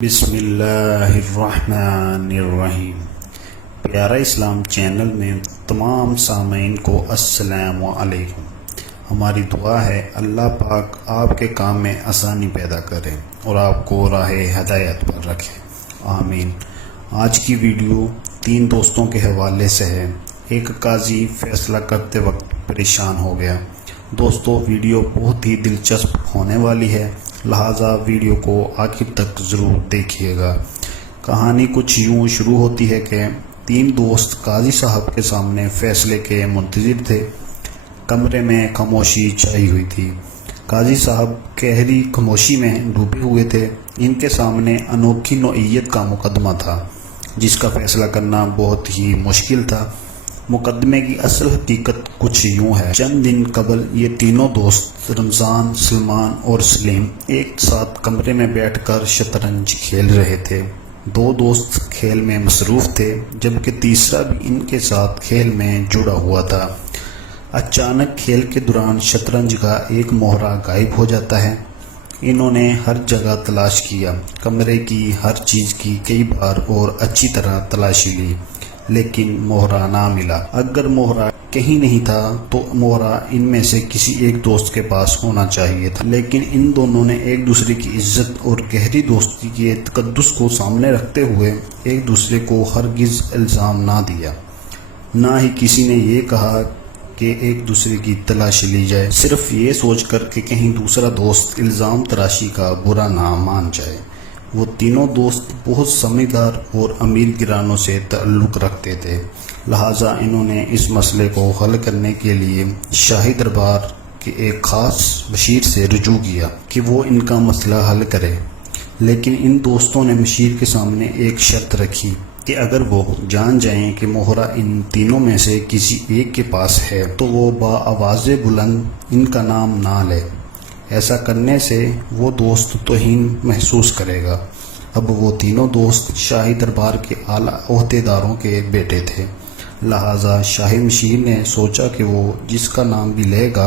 بسم اللہ الرحمن الرحیم۔ پیارا اسلام چینل میں تمام سامعین کو السلام علیکم۔ ہماری دعا ہے اللہ پاک آپ کے کام میں آسانی پیدا کرے اور آپ کو راہ ہدایت پر رکھے، آمین۔ آج کی ویڈیو 3 دوستوں کے حوالے سے ہے۔ ایک قاضی فیصلہ کرتے وقت پریشان ہو گیا۔ دوستو، ویڈیو بہت ہی دلچسپ ہونے والی ہے، لہٰذا ویڈیو کو آخر تک ضرور دیکھیے گا۔ کہانی کچھ یوں شروع ہوتی ہے کہ 3 دوست قاضی صاحب کے سامنے فیصلے کے منتظر تھے۔ کمرے میں خاموشی چھائی ہوئی تھی۔ قاضی صاحب گہری خاموشی میں ڈوبے ہوئے تھے۔ ان کے سامنے انوکھی نوعیت کا مقدمہ تھا جس کا فیصلہ کرنا بہت ہی مشکل تھا۔ مقدمے کی اصل حقیقت کچھ یوں ہے۔ چند دن قبل یہ تینوں دوست رمضان، سلمان اور سلیم ایک ساتھ کمرے میں بیٹھ کر شطرنج کھیل رہے تھے۔ 2 دوست کھیل میں مصروف تھے جبکہ تیسرا بھی ان کے ساتھ کھیل میں جڑا ہوا تھا۔ اچانک کھیل کے دوران شطرنج کا ایک مہرہ غائب ہو جاتا ہے۔ انہوں نے ہر جگہ تلاش کیا، کمرے کی ہر چیز کی کئی بار اور اچھی طرح تلاشی لی، لیکن مہرہ نہ ملا۔ اگر مہرہ کہیں نہیں تھا تو مہرہ ان میں سے کسی ایک دوست کے پاس ہونا چاہیے تھا، لیکن ان دونوں نے ایک دوسرے کی عزت اور گہری دوستی کے تقدس کو سامنے رکھتے ہوئے ایک دوسرے کو ہرگز الزام نہ دیا، نہ ہی کسی نے یہ کہا کہ ایک دوسرے کی تلاشی لی جائے، صرف یہ سوچ کر کہ کہیں دوسرا دوست الزام تراشی کا برا نہ مان جائے۔ وہ تینوں دوست بہت سمجھدار اور امیر گرانوں سے تعلق رکھتے تھے، لہٰذا انہوں نے اس مسئلے کو حل کرنے کے لیے شاہی دربار کے ایک خاص مشیر سے رجوع کیا کہ وہ ان کا مسئلہ حل کرے۔ لیکن ان دوستوں نے مشیر کے سامنے ایک شرط رکھی کہ اگر وہ جان جائیں کہ مہرہ ان تینوں میں سے کسی ایک کے پاس ہے تو وہ بآواز بلند ان کا نام نہ لے۔ ایسا کرنے سے وہ دوست توہین محسوس کرے گا۔ اب وہ تینوں دوست شاہی دربار کے اعلیٰ عہدیداروں کے بیٹے تھے، لہٰذا شاہی مشیر نے سوچا کہ وہ جس کا نام بھی لے گا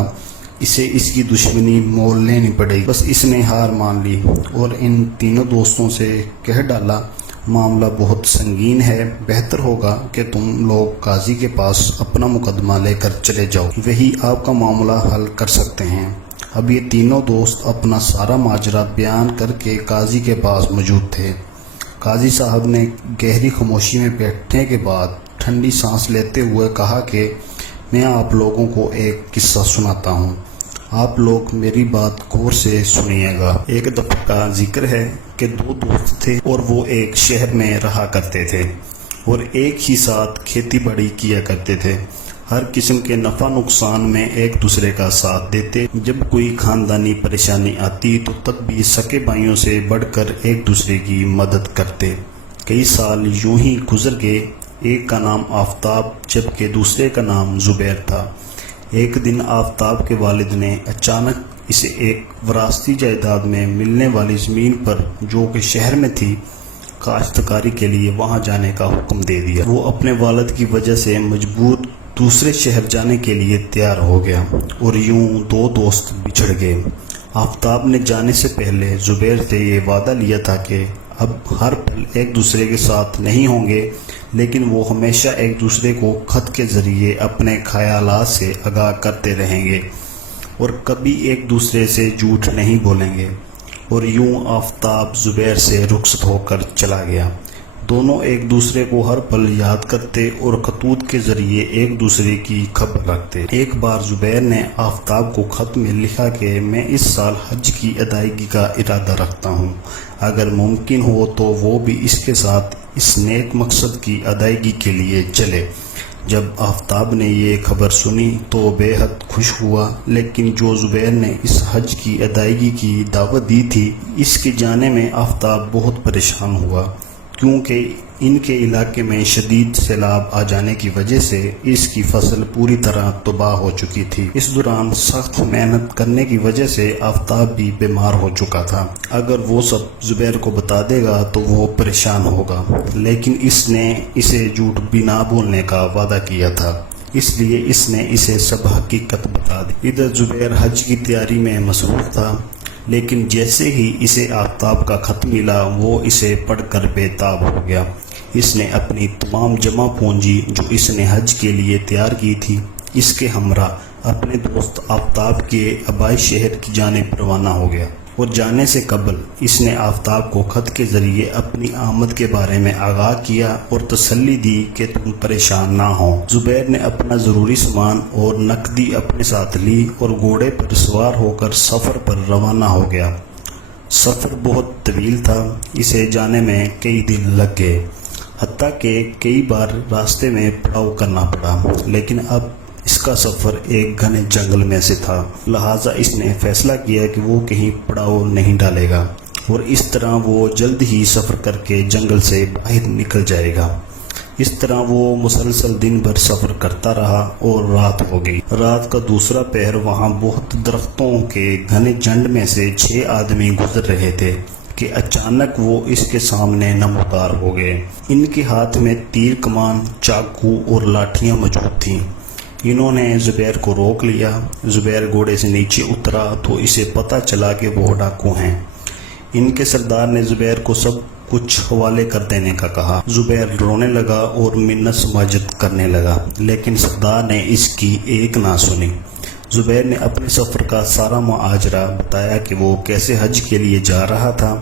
اسے اس کی دشمنی مول لینی پڑے گی۔ بس اس نے ہار مان لی اور ان تینوں دوستوں سے کہہ ڈالا، معاملہ بہت سنگین ہے، بہتر ہوگا کہ تم لوگ قاضی کے پاس اپنا مقدمہ لے کر چلے جاؤ، وہی آپ کا معاملہ حل کر سکتے ہیں۔ اب یہ تینوں دوست اپنا سارا ماجرا بیان کر کے قاضی کے پاس موجود تھے۔ قاضی صاحب نے گہری خاموشی میں بیٹھنے کے بعد ٹھنڈی سانس لیتے ہوئے کہا کہ میں آپ لوگوں کو ایک قصہ سناتا ہوں، آپ لوگ میری بات غور سے سنیے گا۔ ایک دفعہ کا ذکر ہے کہ 2 دوست تھے اور وہ ایک شہر میں رہا کرتے تھے اور ایک ہی ساتھ کھیتی باڑی کیا کرتے تھے۔ ہر قسم کے نفع نقصان میں ایک دوسرے کا ساتھ دیتے۔ جب کوئی خاندانی پریشانی آتی تو تب بھی سکے بھائیوں سے بڑھ کر ایک دوسرے کی مدد کرتے۔ کئی سال یوں ہی گزر گئے۔ ایک کا نام آفتاب جبکہ دوسرے کا نام زبیر تھا۔ ایک دن آفتاب کے والد نے اچانک اسے ایک وراثتی جائیداد میں ملنے والی زمین پر جو کہ شہر میں تھی کاشتکاری کے لیے وہاں جانے کا حکم دے دیا۔ وہ اپنے والد کی وجہ سے مجبور دوسرے شہر جانے کے لیے تیار ہو گیا اور یوں 2 دوست بچھڑ گئے۔ آفتاب نے جانے سے پہلے زبیر سے یہ وعدہ لیا تھا کہ اب ہر پل ایک دوسرے کے ساتھ نہیں ہوں گے، لیکن وہ ہمیشہ ایک دوسرے کو خط کے ذریعے اپنے خیالات سے آگاہ کرتے رہیں گے اور کبھی ایک دوسرے سے جھوٹ نہیں بولیں گے۔ اور یوں آفتاب زبیر سے رخصت ہو کر چلا گیا۔ دونوں ایک دوسرے کو ہر پل یاد کرتے اور خطوط کے ذریعے ایک دوسرے کی خبر رکھتے۔ ایک بار زبیر نے آفتاب کو خط میں لکھا کہ میں اس سال حج کی ادائیگی کا ارادہ رکھتا ہوں، اگر ممکن ہو تو وہ بھی اس کے ساتھ اس نیک مقصد کی ادائیگی کے لیے چلے۔ جب آفتاب نے یہ خبر سنی تو بے حد خوش ہوا، لیکن جو زبیر نے اس حج کی ادائیگی کی دعوت دی تھی اس کے جانے میں آفتاب بہت پریشان ہوا، کیونکہ ان کے علاقے میں شدید سیلاب آ جانے کی وجہ سے اس کی فصل پوری طرح تباہ ہو چکی تھی۔ اس دوران سخت محنت کرنے کی وجہ سے آفتاب بھی بیمار ہو چکا تھا۔ اگر وہ سب زبیر کو بتا دے گا تو وہ پریشان ہوگا، لیکن اس نے اسے جھوٹ بھی نہ بولنے کا وعدہ کیا تھا، اس لیے اس نے اسے سب حقیقت بتا دی۔ ادھر زبیر حج کی تیاری میں مصروف تھا۔ لیکن جیسے ہی اسے آفتاب کا خط ملا وہ اسے پڑھ کر بے تاب ہو گیا۔ اس نے اپنی تمام جمع پونجی جو اس نے حج کے لیے تیار کی تھی اس کے ہمراہ اپنے دوست آفتاب کے آبائی شہر کی جانب روانہ ہو گیا، اور جانے سے قبل اس نے آفتاب کو خط کے ذریعے اپنی آمد کے بارے میں آگاہ کیا اور تسلی دی کہ تم پریشان نہ ہو۔ زبیر نے اپنا ضروری سامان اور نقدی اپنے ساتھ لی اور گھوڑے پر سوار ہو کر سفر پر روانہ ہو گیا۔ سفر بہت طویل تھا، اسے جانے میں کئی دن لگ گئے، حتیٰ کہ کئی بار راستے میں پڑاؤ کرنا پڑا، لیکن اب اس کا سفر ایک گھنے جنگل میں سے تھا، لہٰذا اس نے فیصلہ کیا کہ وہ کہیں پڑاؤ نہیں ڈالے گا، اور اس طرح وہ جلد ہی سفر کر کے جنگل سے باہر نکل جائے گا۔ اس طرح وہ مسلسل دن بھر سفر کرتا رہا اور رات ہو گئی۔ رات کا دوسرا پہر وہاں بہت درختوں کے گھنے جھنڈ میں سے 6 آدمی گزر رہے تھے کہ اچانک وہ اس کے سامنے نمودار ہو گئے۔ ان کے ہاتھ میں تیر کمان، چاقو اور لاٹھیاں موجود تھیں۔ انہوں نے زبیر کو روک لیا۔ زبیر گھوڑے سے نیچے اترا تو اسے پتہ چلا کہ وہ ڈاکو ہیں۔ ان کے سردار نے زبیر کو سب کچھ حوالے کر دینے کا کہا۔ زبیر رونے لگا اور منت سماجت کرنے لگا، لیکن سردار نے اس کی ایک نہ سنی۔ زبیر نے اپنے سفر کا سارا ماجرا بتایا کہ وہ کیسے حج کے لیے جا رہا تھا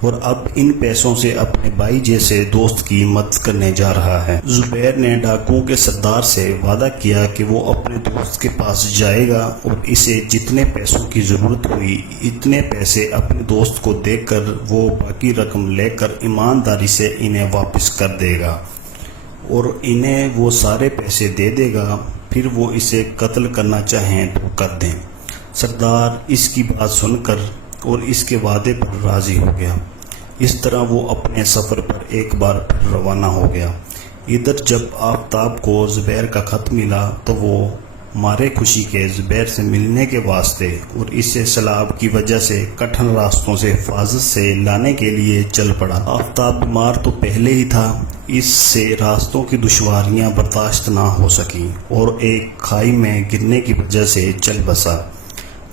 اور اب ان پیسوں سے اپنے بھائی جیسے دوست کی مدد کرنے جا رہا ہے۔ زبیر نے ڈاکوؤں کے سردار سے وعدہ کیا کہ وہ اپنے دوست کے پاس جائے گا اور اسے جتنے پیسوں کی ضرورت ہوئی اتنے پیسے اپنے دوست کو دے کر وہ باقی رقم لے کر ایمانداری سے انہیں واپس کر دے گا، اور انہیں وہ سارے پیسے دے دے گا، پھر وہ اسے قتل کرنا چاہیں تو کر دیں۔ سردار اس کی بات سن کر اور اس کے وعدے پر راضی ہو گیا۔ اس طرح وہ اپنے سفر پر ایک بار پھر روانہ ہو گیا۔ ادھر جب آفتاب کو زبیر کا خط ملا تو وہ مارے خوشی کے زبیر سے ملنے کے واسطے اور اسے سیلاب کی وجہ سے کٹھن راستوں سے حفاظت سے لانے کے لیے چل پڑا۔ آفتاب بیمار تو پہلے ہی تھا، اس سے راستوں کی دشواریاں برداشت نہ ہو سکیں اور ایک کھائی میں گرنے کی وجہ سے چل بسا۔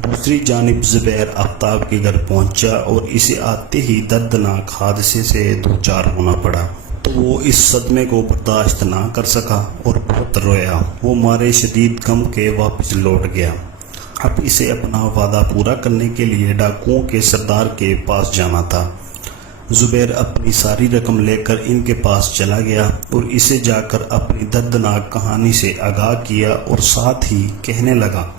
دوسری جانب زبیر آفتاب کے گھر پہنچا اور اسے آتے ہی دردناک حادثے سے دوچار ہونا پڑا، تو وہ اس صدمے کو برداشت نہ کر سکا اور بہت رویا۔ وہ مارے شدید غم کے واپس لوٹ گیا۔ اب اسے اپنا وعدہ پورا کرنے کے لیے ڈاکوؤں کے سردار کے پاس جانا تھا۔ زبیر اپنی ساری رقم لے کر ان کے پاس چلا گیا اور اسے جا کر اپنی دردناک کہانی سے آگاہ کیا اور ساتھ ہی کہنے لگا،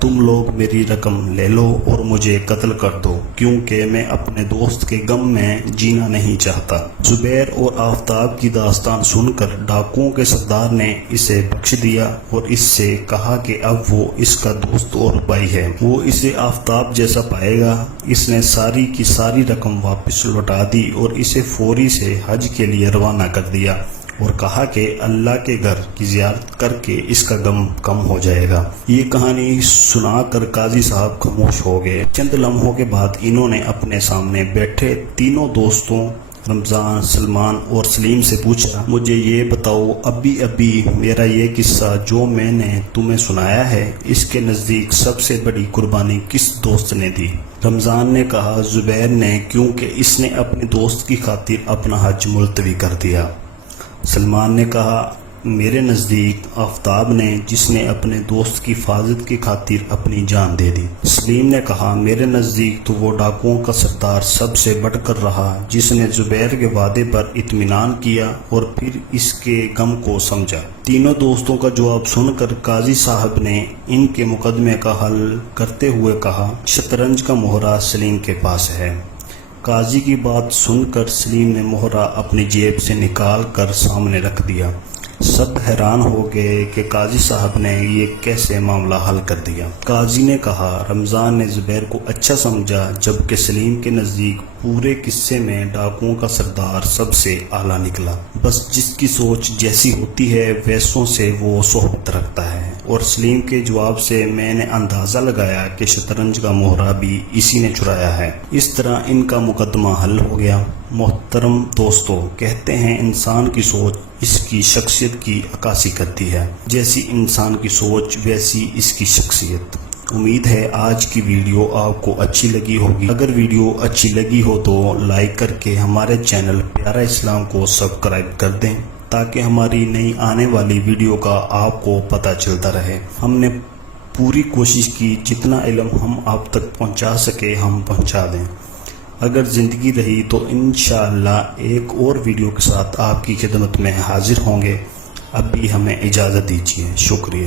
تم لوگ میری رقم لے لو اور مجھے قتل کر دو، کیونکہ میں اپنے دوست کے غم میں جینا نہیں چاہتا۔ زبیر اور آفتاب کی داستان سن کر ڈاکوؤں کے سردار نے اسے بخش دیا اور اس سے کہا کہ اب وہ اس کا دوست اور بھائی ہے، وہ اسے آفتاب جیسا پائے گا۔ اس نے ساری کی ساری رقم واپس لوٹا دی اور اسے فوری سے حج کے لیے روانہ کر دیا اور کہا کہ اللہ کے گھر کی زیارت کر کے اس کا غم کم ہو جائے گا۔ یہ کہانی سنا کر قاضی صاحب خاموش ہو گئے۔ چند لمحوں کے بعد انہوں نے اپنے سامنے بیٹھے تینوں دوستوں رمضان، سلمان اور سلیم سے پوچھا، مجھے یہ بتاؤ ابھی میرا یہ قصہ جو میں نے تمہیں سنایا ہے اس کے نزدیک سب سے بڑی قربانی کس دوست نے دی؟ رمضان نے کہا، زبیر نے، کیونکہ اس نے اپنے دوست کی خاطر اپنا حج ملتوی کر دیا۔ سلمان نے کہا، میرے نزدیک آفتاب نے، جس نے اپنے دوست کی حفاظت کی خاطر اپنی جان دے دی۔ سلیم نے کہا، میرے نزدیک تو وہ ڈاکوؤں کا سردار سب سے بڑھ کر رہا جس نے زبیر کے وعدے پر اطمینان کیا اور پھر اس کے غم کو سمجھا۔ تینوں دوستوں کا جواب سن کر قاضی صاحب نے ان کے مقدمے کا حل کرتے ہوئے کہا، شطرنج کا مہرہ سلیم کے پاس ہے۔ قاضی کی بات سن کر سلیم نے مہرہ اپنی جیب سے نکال کر سامنے رکھ دیا۔ سب حیران ہو گئے کہ قاضی صاحب نے یہ کیسے معاملہ حل کر دیا۔ قاضی نے کہا، رمضان نے زبیر کو اچھا سمجھا، جبکہ سلیم کے نزدیک پورے قصے میں ڈاکوؤں کا سردار سب سے اعلیٰ نکلا۔ بس جس کی سوچ جیسی ہوتی ہے ویسوں سے وہ صحبت رکھتا ہے، اور سلیم کے جواب سے میں نے اندازہ لگایا کہ شطرنج کا مہرہ بھی اسی نے چرایا ہے۔ اس طرح ان کا مقدمہ حل ہو گیا۔ محترم دوستو، کہتے ہیں انسان کی سوچ اس کی شخصیت کی عکاسی کرتی ہے، جیسی انسان کی سوچ ویسی اس کی شخصیت۔ امید ہے آج کی ویڈیو آپ کو اچھی لگی ہوگی۔ اگر ویڈیو اچھی لگی ہو تو لائک کر کے ہمارے چینل پیارا اسلام کو سبسکرائب کر دیں تاکہ ہماری نئی آنے والی ویڈیو کا آپ کو پتہ چلتا رہے۔ ہم نے پوری کوشش کی جتنا علم ہم آپ تک پہنچا سکے ہم پہنچا دیں۔ اگر زندگی رہی تو انشاءاللہ ایک اور ویڈیو کے ساتھ آپ کی خدمت میں حاضر ہوں گے۔ اب بھی ہمیں اجازت دیجیے۔ شکریہ۔